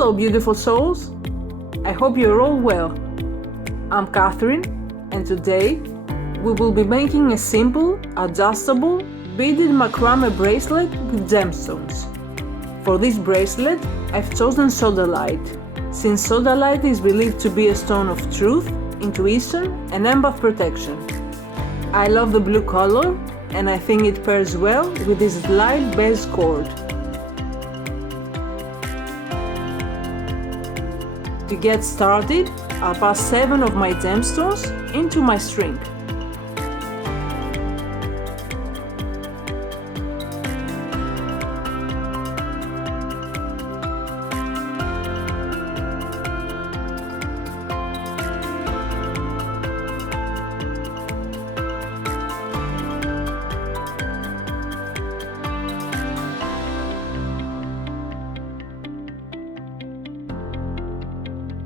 Hello, beautiful souls! I hope you're all well. I'm Catherine, and today we will be making a simple, adjustable, beaded macrame bracelet with gemstones. For this bracelet, I've chosen Sodalite, since Sodalite is believed to be a stone of truth, intuition, and empath protection. I love the blue color, and I think it pairs well with this light beige cord. To get started, I'll pass 7 of my gemstones into my string.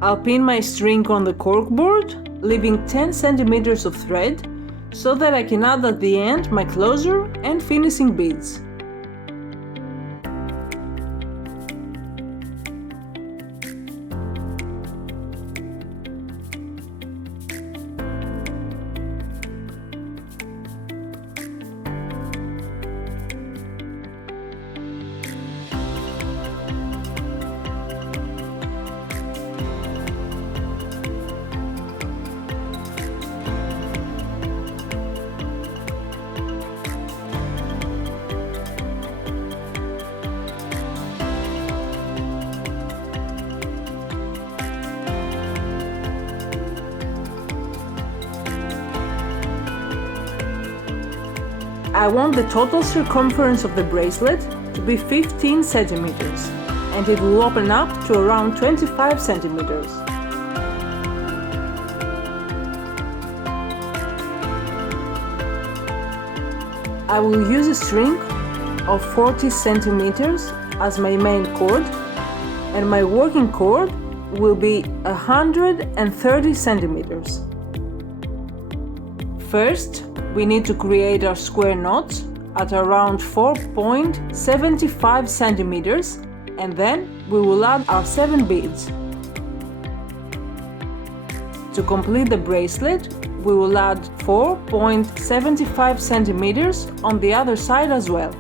I'll pin my string on the corkboard, leaving 10 centimeters of thread so that I can add at the end my closure and finishing beads. I want the total circumference of the bracelet to be 15 centimeters, and it will open up to around 25 centimeters. I will use a string of 40 centimeters as my main cord, and my working cord will be 130 centimeters. First, we need to create our square knots at around 4.75 centimeters, and then we will add our 7 beads. To complete the bracelet, we will add 4.75 centimeters on the other side as well.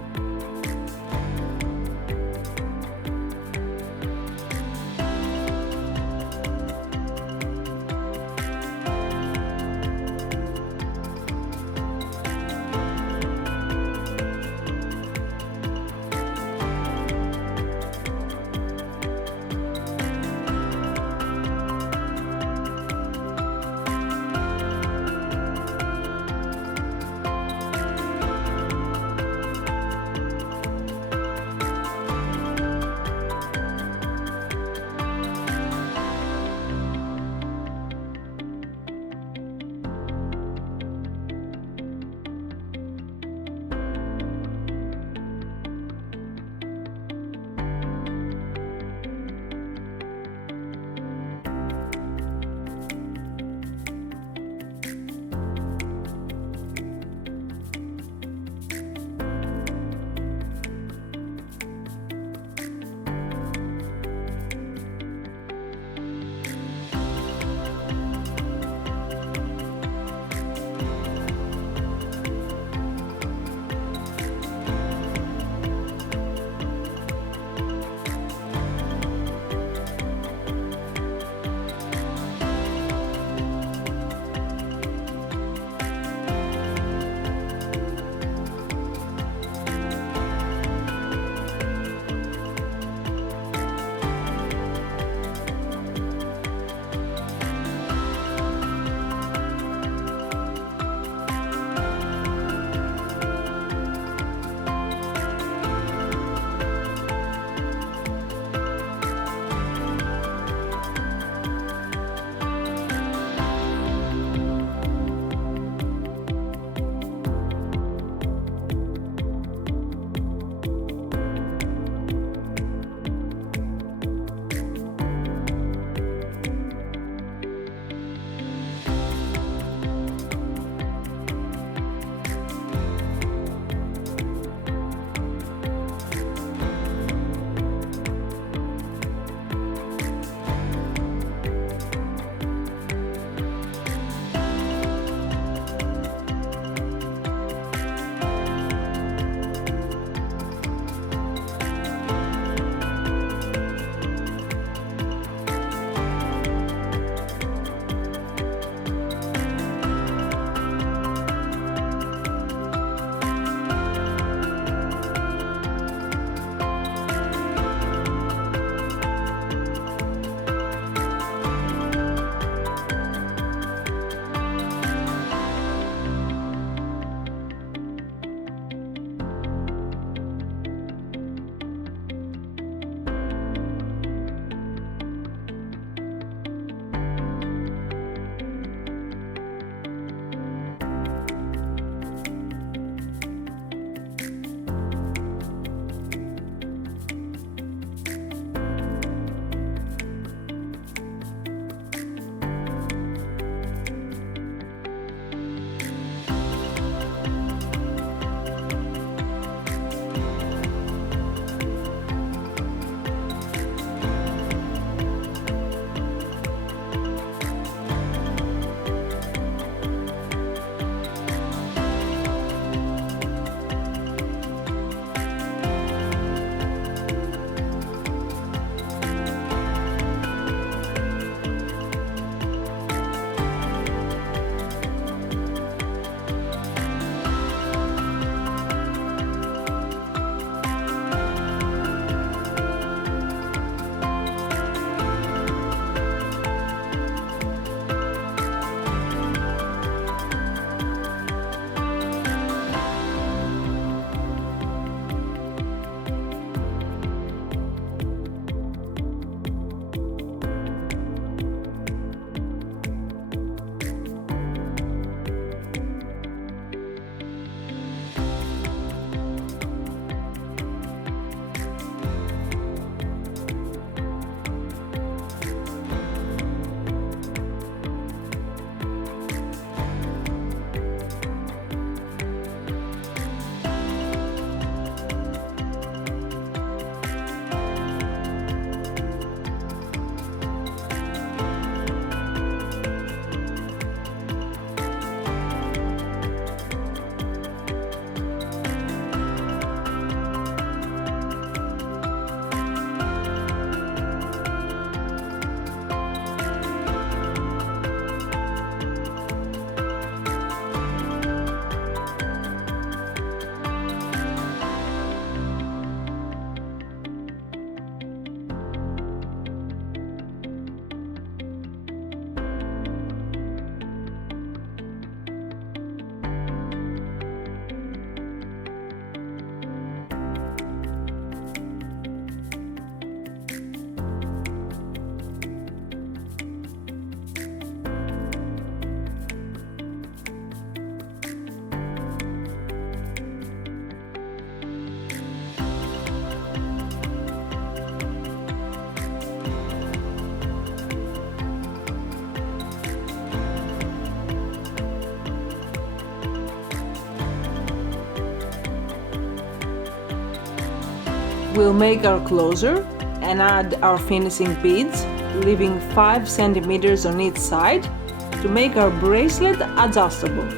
We'll make our closure and add our finishing beads, leaving 5 centimeters on each side to make our bracelet adjustable.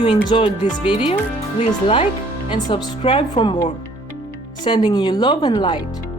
you enjoyed this video, please like and subscribe for more. Sending you love and light.